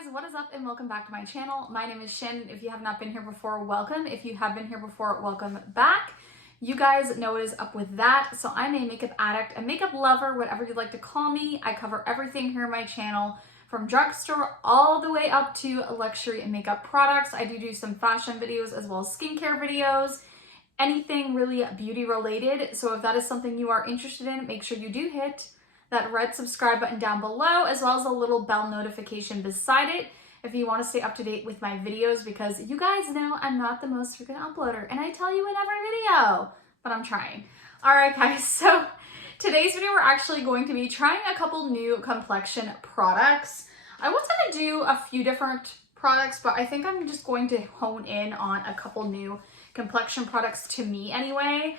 guys, what is up and welcome back to my channel. My name is Shin. If you have not been here before, welcome. If you have been here before, welcome back. You guys know what is up with that. So I'm a makeup addict, a makeup lover, whatever you'd like to call me. I cover everything here on my channel, from drugstore all the way up to luxury and makeup products. I do some fashion videos as well as skincare videos, anything really beauty related. So if that is something you are interested in, make sure you do hit that red subscribe button down below, as well as a little bell notification beside it if you want to stay up to date with my videos, because you guys know I'm not the most frequent uploader, and I tell you in every video, but I'm trying. All right, guys, so today's video, we're actually going to be trying a couple new complexion products. I was going to do a few different products, but I think I'm just going to hone in on a couple new complexion products to me anyway.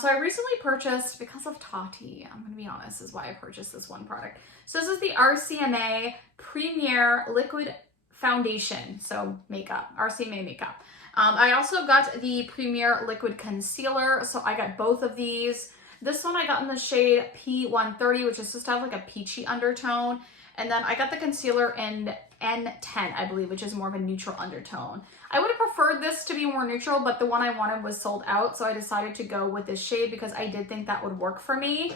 So I recently purchased, because of Tati, I'm going to be honest, is why I purchased this one product. So this is the Rcma Premier Liquid Foundation, so makeup, Rcma makeup. I also got the Premier Liquid Concealer, so I got both of these. This one I got in the shade P130, which is just have like a peachy undertone. And then I got the concealer in N10, I believe, which is more of a neutral undertone. I would have preferred this to be more neutral, but the one I wanted was sold out, so I decided to go with this shade because I did think that would work for me.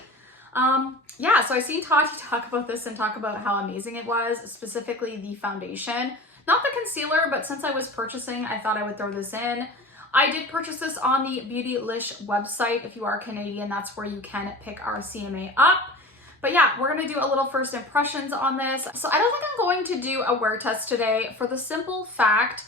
Yeah, so I seen Tati talk about this and talk about how amazing it was, specifically the foundation. Not the concealer, but since I was purchasing, I thought I would throw this in. I did purchase this on the Beautylish website. If you are Canadian, that's where you can pick Rcma up. But yeah, we're gonna do a little first impressions on this. So I don't think I'm going to do a wear test today for the simple fact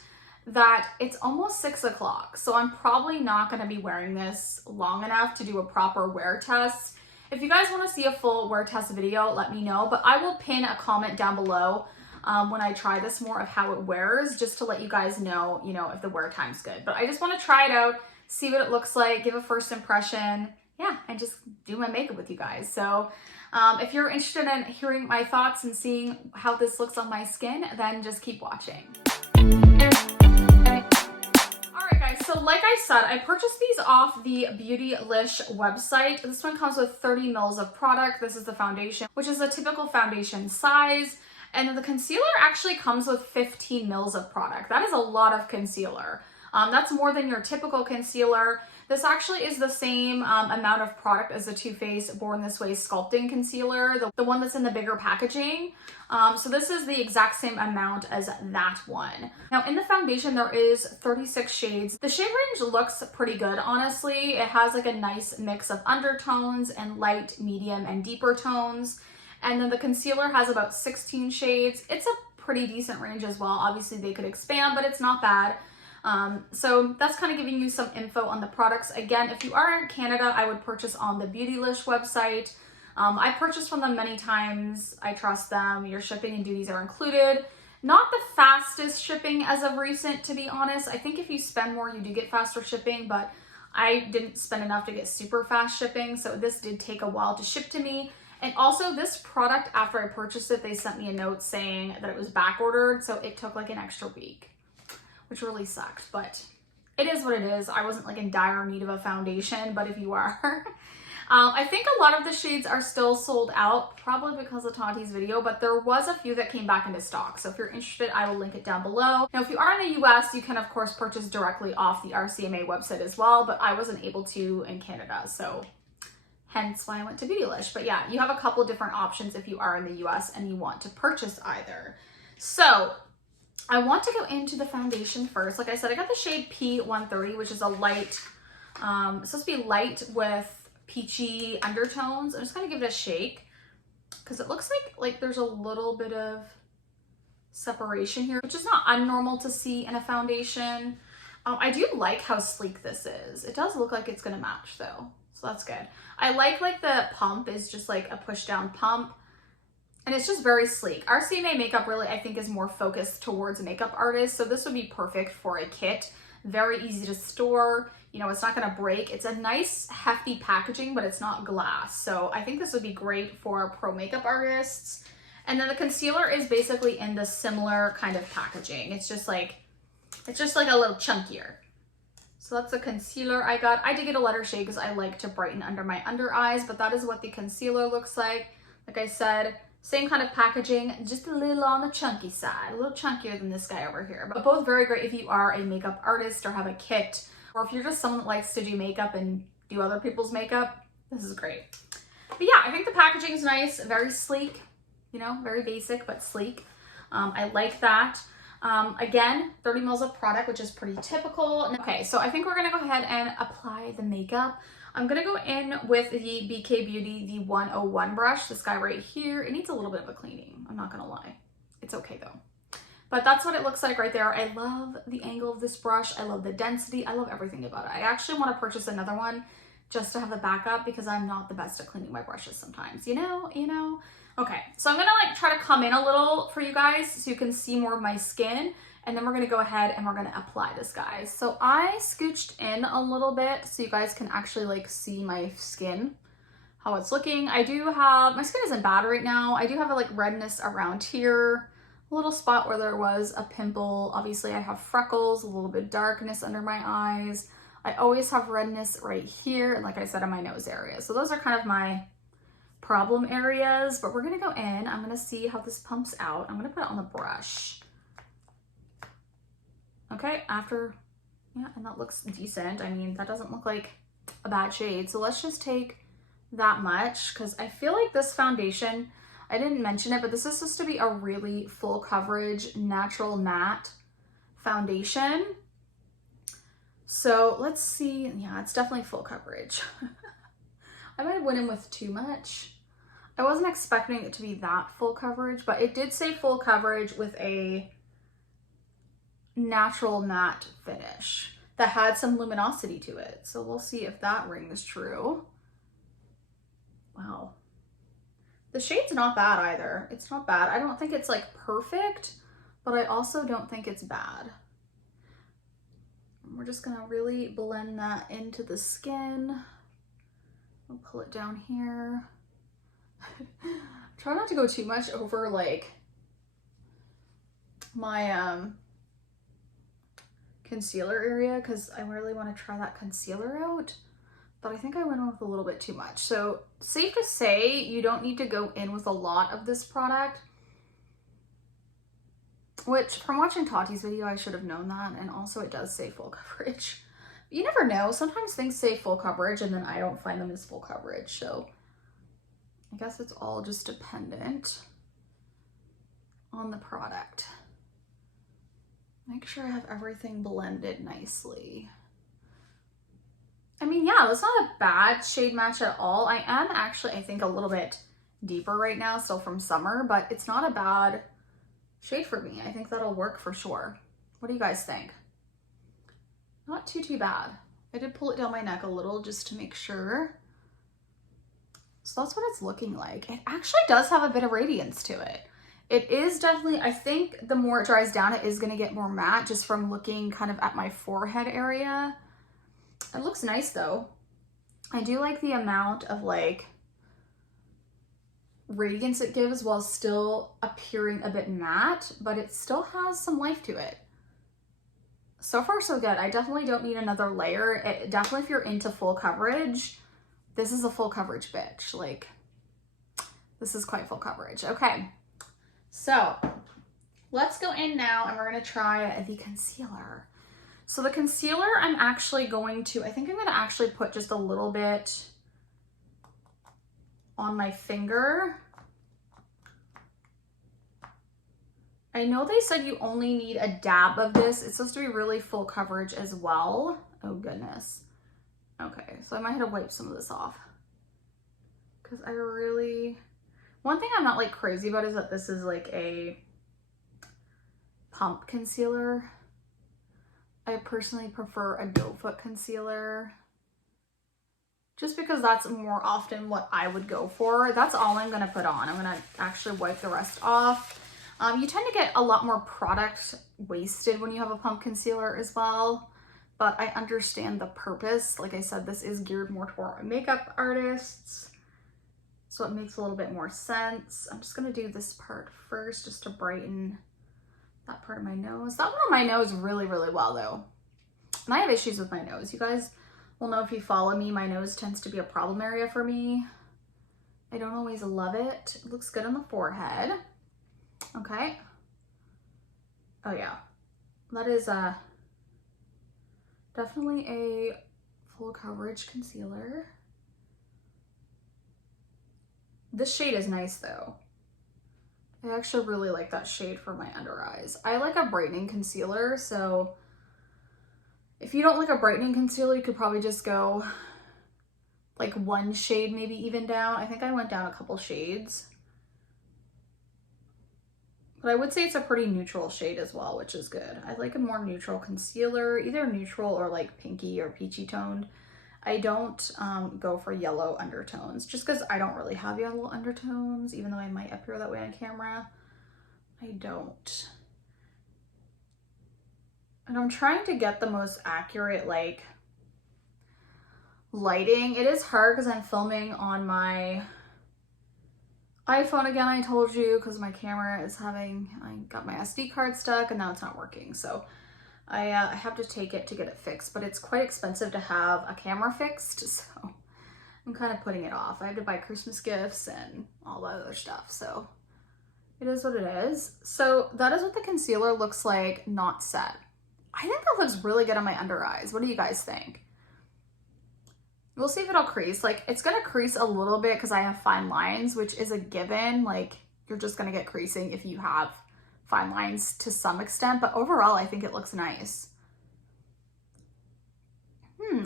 that it's almost 6 o'clock. So I'm probably not gonna be wearing this long enough to do a proper wear test. If you guys wanna see a full wear test video, let me know. But I will pin a comment down below when I try this more of how it wears, just to let you guys know, if the wear time's good. But I just wanna try it out, see what it looks like, give a first impression. Yeah, and just do my makeup with you guys. So if you're interested in hearing my thoughts and seeing how this looks on my skin, then just keep watching. Alright guys, so like I said, I purchased these off the Beautylish website. This one comes with 30 mils of product. This is the foundation, which is a typical foundation size. And then the concealer actually comes with 15 mils of product. That is a lot of concealer. That's more than your typical concealer. This actually is the same amount of product as the Too Faced Born This Way Sculpting Concealer, the one that's in the bigger packaging. So this is the exact same amount as that one. Now in the foundation, there is 36 shades. The shade range looks pretty good, honestly. It has like a nice mix of undertones and light, medium, and deeper tones. And then the concealer has about 16 shades. It's a pretty decent range as well. Obviously they could expand, but it's not bad. So that's kind of giving you some info on the products. Again, if you are in Canada, I would purchase on the Beautylish website. I purchased from them many times. I trust them. Your shipping and duties are included. Not the fastest shipping as of recent, to be honest. I think if you spend more, you do get faster shipping, but I didn't spend enough to get super fast shipping. So this did take a while to ship to me. And also this product, after I purchased it, they sent me a note saying that it was back ordered. So it took like an extra week, which really sucked, but it is what it is. I wasn't like in dire need of a foundation, but if you are, I think a lot of the shades are still sold out, probably because of Tati's video, but there was a few that came back into stock. So if you're interested, I will link it down below. Now, if you are in the US, you can of course purchase directly off the Rcma website as well, but I wasn't able to in Canada. So hence why I went to Beautylish. But yeah, you have a couple different options if you are in the US and you want to purchase either. So I want to go into the foundation first. Like I said, I got the shade P130, which is a light, it's supposed to be light with peachy undertones. I'm just gonna give it a shake because it looks like there's a little bit of separation here, which is not unnormal to see in a foundation. I do like how sleek this is. It does look like it's gonna match though, so that's good. I like the pump is just like a push down pump. And it's just very sleek. Rcma makeup really, I think, is more focused towards makeup artists. So this would be perfect for a kit. Very easy to store. It's not gonna break. It's a nice hefty packaging, but it's not glass. So I think this would be great for pro makeup artists. And then the concealer is basically in the similar kind of packaging. It's just like a little chunkier. So that's the concealer I got. I did get a lighter shade because I like to brighten under my under eyes, but that is what the concealer looks like. Like I said, Same kind of packaging, just a little on the chunky side, a little chunkier than this guy over here. But both very great if you are a makeup artist or have a kit, or if you're just someone that likes to do makeup and do other people's makeup, this is great. But yeah, I think the packaging is nice, very sleek, you know, very basic, but sleek. I like that. Again, 30 mils of product, which is pretty typical. Okay, so I think we're gonna go ahead and apply the makeup. I'm gonna go in with the BK Beauty, the 101 brush, this guy right here. It needs a little bit of a cleaning, I'm not gonna lie. It's okay though. But that's what it looks like right there. I love the angle of this brush. I love the density. I love everything about it. I actually wanna purchase another one just to have the backup because I'm not the best at cleaning my brushes sometimes, you know? Okay, so I'm gonna like try to come in a little for you guys so you can see more of my skin, and then we're gonna go ahead and we're gonna apply this, guys. So I scooched in a little bit so you guys can actually like see my skin, how it's looking. I do have, my skin isn't bad right now. I do have a like redness around here, a little spot where there was a pimple. Obviously I have freckles, a little bit of darkness under my eyes. I always have redness right here, and like I said, in my nose area. So those are kind of my problem areas, but we're gonna go in. I'm gonna see how this pumps out. I'm gonna put it on the brush. Okay, yeah, and that looks decent. I mean, that doesn't look like a bad shade. So let's just take that much, because I feel like this foundation, I didn't mention it, but this is supposed to be a really full coverage, natural matte foundation. So let's see, yeah, it's definitely full coverage. I might have went in with too much. I wasn't expecting it to be that full coverage, but it did say full coverage with a natural matte finish that had some luminosity to it. So we'll see if that rings true. Wow. The shade's not bad either. It's not bad. I don't think it's like perfect, but I also don't think it's bad. We're just gonna really blend that into the skin. I'll pull it down here. Try not to go too much over like my concealer area, because I really want to try that concealer out, but I think I went in with a little bit too much. So safe to say you don't need to go in with a lot of this product, which from watching Tati's video I should have known that, and also it does say full coverage. You never know, sometimes things say full coverage and then I don't find them as full coverage, so I guess it's all just dependent on the product. Make sure I have everything blended nicely. I mean, yeah, that's not a bad shade match at all. I am actually, I think, a little bit deeper right now, still from summer, but it's not a bad shade for me. I think that'll work for sure. What do you guys think? Not too bad. I did pull it down my neck a little just to make sure. So that's what it's looking like. It actually does have a bit of radiance to it. It is definitely, I think the more it dries down, it is gonna get more matte just from looking kind of at my forehead area. It looks nice though. I do like the amount of like radiance it gives while still appearing a bit matte, but it still has some life to it. So far so good. I definitely don't need another layer. Definitely if you're into full coverage, this is a full coverage bitch. Like, this is quite full coverage. Okay, so let's go in now and we're gonna try the concealer. So the concealer, I'm actually going to, I think I'm gonna actually put just a little bit on my finger. I know they said you only need a dab of this. It's supposed to be really full coverage as well. Oh goodness. Okay, so I might have to wipe some of this off, because I really, one thing I'm not like crazy about is that this is like a pump concealer. I personally prefer a doe foot concealer just because that's more often what I would go for. That's all I'm gonna put on. I'm gonna actually wipe the rest off. You tend to get a lot more product wasted when you have a pump concealer as well, but I understand the purpose. Like I said, this is geared more toward makeup artists, so it makes a little bit more sense. I'm just gonna do this part first just to brighten that part of my nose. That one on my nose really well though. And I have issues with my nose. You guys will know if you follow me, my nose tends to be a problem area for me. I don't always love it. It looks good on the forehead. Okay. Oh yeah, that is definitely a full coverage concealer. This shade is nice though. I actually really like that shade for my under eyes. I like a brightening concealer, so if you don't like a brightening concealer, you could probably just go like one shade, maybe even down. I think I went down a couple shades. But I would say it's a pretty neutral shade as well, which is good. I like a more neutral concealer, either neutral or like pinky or peachy toned. I don't go for yellow undertones just because I don't really have yellow undertones, even though I might appear that way on camera. I don't. And I'm trying to get the most accurate like lighting. It is hard because I'm filming on my iPhone again, I told you, because my camera is I got my SD card stuck and now it's not working. So I have to take it to get it fixed, but it's quite expensive to have a camera fixed, so I'm kind of putting it off. I have to buy Christmas gifts and all that other stuff, so it is what it is. So that is what the concealer looks like, not set. I think that looks really good on my under eyes. What do you guys think? We'll see if it'll crease. Like, it's gonna crease a little bit because I have fine lines, which is a given. Like, you're just gonna get creasing if you have fine lines to some extent, but overall I think it looks nice.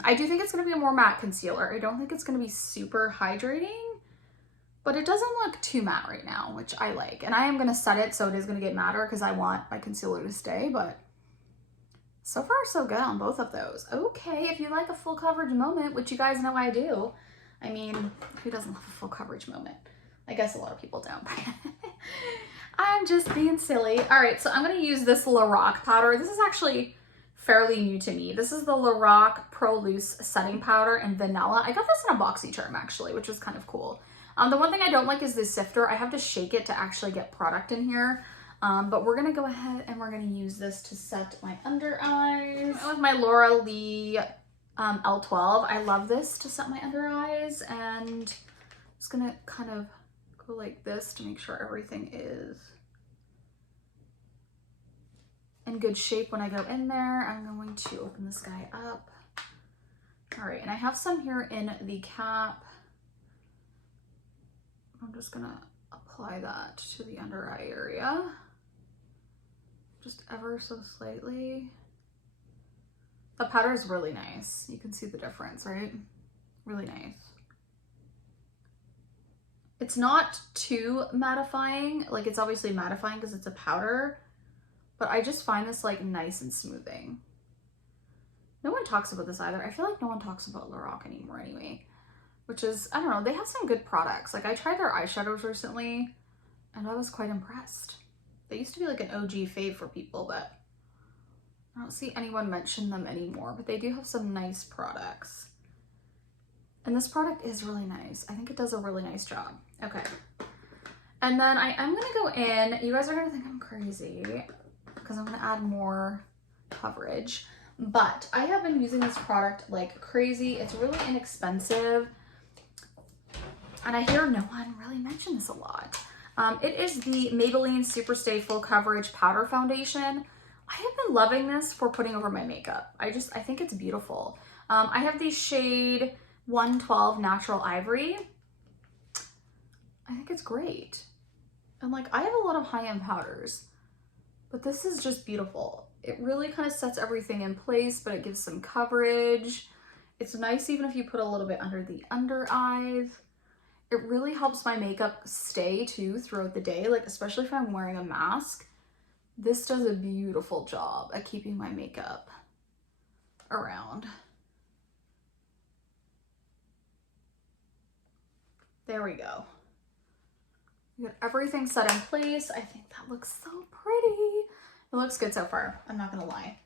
I do think it's going to be a more matte concealer. I don't think it's going to be super hydrating, but it doesn't look too matte right now, which I like. And I am going to set it so it is going to get matter because I want my concealer to stay, but so far so good on both of those. Okay, if you like a full coverage moment, which you guys know I do. I mean, who doesn't love a full coverage moment? I guess a lot of people don't. I'm just being silly. All right, so I'm gonna use this Lorac powder. This is actually fairly new to me. This is the Lorac Pro Loose Setting Powder in Vanilla. I got this in a BoxyCharm actually, which was kind of cool. The one thing I don't like is this sifter. I have to shake it to actually get product in here. But we're gonna go ahead and we're gonna use this to set my under eyes. With my Laura Lee L12, I love this to set my under eyes, and I'm just gonna kind of go like this to make sure everything is in good shape when I go in there. I'm going to open this guy up. All right, and I have some here in the cap. I'm just gonna apply that to the under eye area, just ever so slightly. The powder is really nice. You can see the difference, right? Really nice. It's not too mattifying. Like, it's obviously mattifying because it's a powder, but I just find this like nice and smoothing. No one talks about this either. I feel like no one talks about Lorac anymore anyway, which is, I don't know, they have some good products. Like, I tried their eyeshadows recently and I was quite impressed. They used to be like an OG fave for people, but I don't see anyone mention them anymore, but they do have some nice products. And this product is really nice. I think it does a really nice job. Okay. And then I am gonna go in, you guys are gonna think I'm crazy because I'm gonna add more coverage, but I have been using this product like crazy. It's really inexpensive. And I hear no one really mention this a lot. It is the Maybelline Superstay Full Coverage Powder Foundation. I have been loving this for putting over my makeup. I think it's beautiful. I have the shade 112 Natural Ivory. I think it's great. And like, I have a lot of high-end powders, but this is just beautiful. It really kind of sets everything in place, but it gives some coverage. It's nice even if you put a little bit under the under eyes. It really helps my makeup stay too throughout the day, like especially if I'm wearing a mask. This does a beautiful job at keeping my makeup around. There we go. We got everything set in place. I think that looks so pretty. It looks good so far. I'm not gonna lie.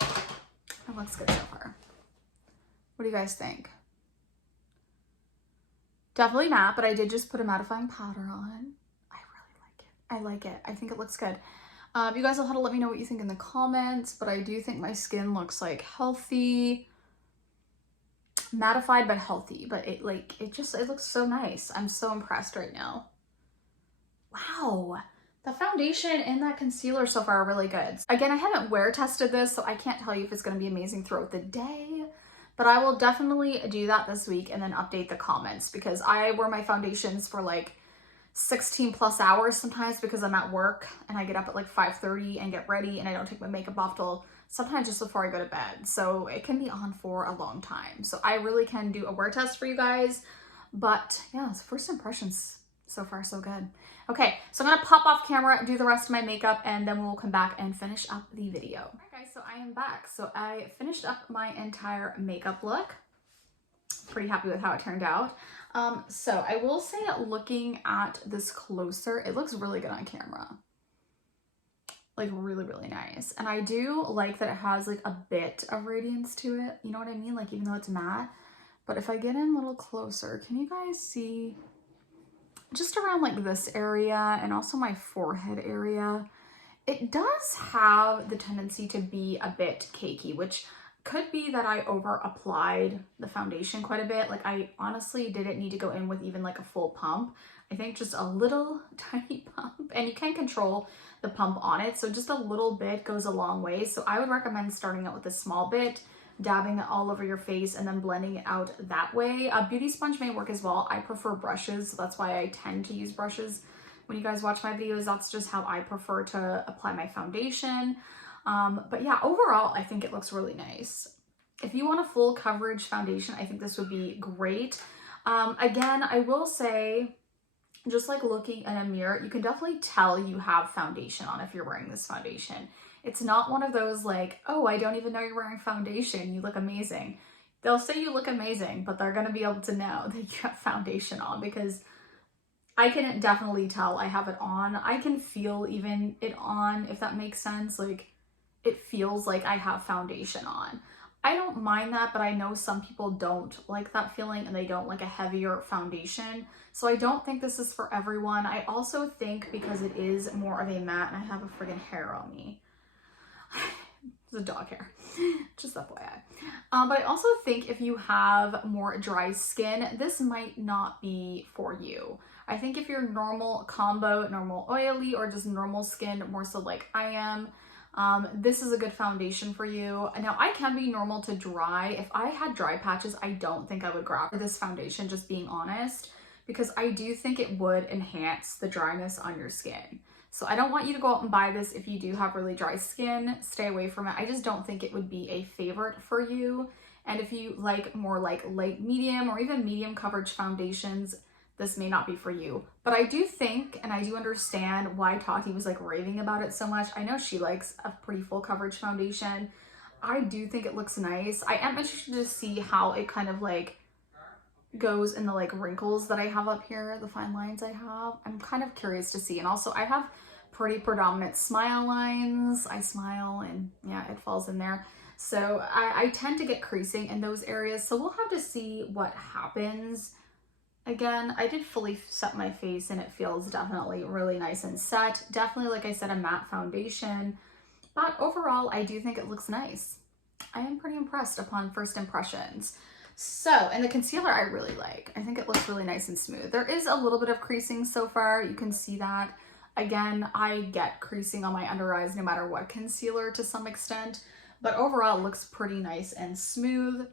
It looks good so far. What do you guys think? Definitely matte, but I did just put a mattifying powder on. I really like it. I like it. I think it looks good. You guys will have to let me know what you think in the comments, but I do think my skin looks like healthy. mattified but healthy, but it looks so nice. I'm so impressed right now. Wow. The foundation and that concealer so far are really good. Again, I haven't wear tested this, so I can't tell you if it's going to be amazing throughout the day, but I will definitely do that this week and then update the comments, because I wear my foundations for like 16 plus hours sometimes because I'm at work and I get up at like 5:30 and get ready, and I don't take my makeup off till sometimes just before I go to bed. So it can be on for a long time. So I really can do a wear test for you guys. But yeah, first impressions so far so good. Okay, so I'm gonna pop off camera, do the rest of my makeup, and then we'll come back and finish up the video. All right guys, so I am back. So I finished up my entire makeup look. Pretty happy with how it turned out. So I will say, looking at this closer, it looks really good on camera. Like really, really nice. And I do like that it has like a bit of radiance to it. You know what I mean? Like even though it's matte. But if I get in a little closer, can you guys see just around like this area and also my forehead area? It does have the tendency to be a bit cakey, which could be that I over applied the foundation quite a bit. Like I honestly didn't need to go in with even like a full pump. I think just a little tiny pump, and you can control the pump on it. So just a little bit goes a long way. So I would recommend starting out with a small bit, dabbing it all over your face and then blending it out that way. A beauty sponge may work as well. I prefer brushes, so that's why I tend to use brushes. When you guys watch my videos, that's just how I prefer to apply my foundation. But yeah, overall, I think it looks really nice. If you want a full coverage foundation, I think this would be great. Again, I will say, just like looking in a mirror, you can definitely tell you have foundation on if you're wearing this foundation. It's not one of those like, oh, I don't even know you're wearing foundation, you look amazing. They'll say you look amazing, but they're gonna be able to know that you have foundation on, because I can definitely tell I have it on. I can feel even it on, if that makes sense. Like it feels like I have foundation on. I don't mind that, but I know some people don't like that feeling and they don't like a heavier foundation. So I don't think this is for everyone. I also think because it is more of a matte, and I have a friggin' hair on me. It's a dog hair, just FYI. But I also think if you have more dry skin, this might not be for you. I think if you're normal combo, normal oily, or just normal skin, more so like I am, this is a good foundation for you. Now I can be normal to dry. If I had dry patches, I don't think I would grab this foundation, just being honest, because I do think it would enhance the dryness on your skin. So I don't want you to go out and buy this if you do have really dry skin. Stay away from it. I just don't think it would be a favorite for you. And if you like more like light medium or even medium coverage foundations, this may not be for you. But I do think, and I do understand why Tati was like raving about it so much. I know she likes a pretty full coverage foundation. I do think it looks nice. I am interested to see how it kind of like goes in the like wrinkles that I have up here, the fine lines I have. I'm kind of curious to see. And also I have pretty predominant smile lines. I smile and yeah, it falls in there. So I tend to get creasing in those areas. So we'll have to see what happens. Again, I did fully set my face and it feels definitely really nice and set. Definitely, like I said, a matte foundation. But overall, I do think it looks nice. I am pretty impressed upon first impressions. So, and the concealer I really like. I think it looks really nice and smooth. There is a little bit of creasing so far. You can see that. Again, I get creasing on my under eyes no matter what concealer to some extent. But overall, it looks pretty nice and smooth.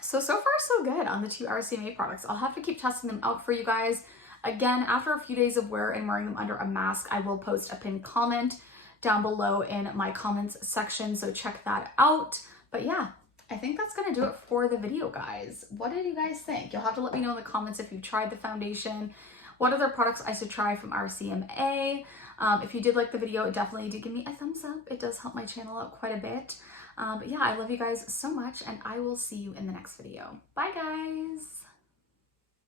So far so good on the two Rcma products. I'll have to keep testing them out for you guys. Again, after a few days of wear and wearing them under a mask, I will post a pinned comment down below in my comments section, so check that out. But yeah, I think that's gonna do it for the video, guys. What did you guys think? You'll have to let me know in the comments if you've tried the foundation, what other products I should try from Rcma. If you did like the video, definitely do give me a thumbs up. It does help my channel out quite a bit. But yeah, I love you guys so much, and I will see you in the next video. Bye, guys.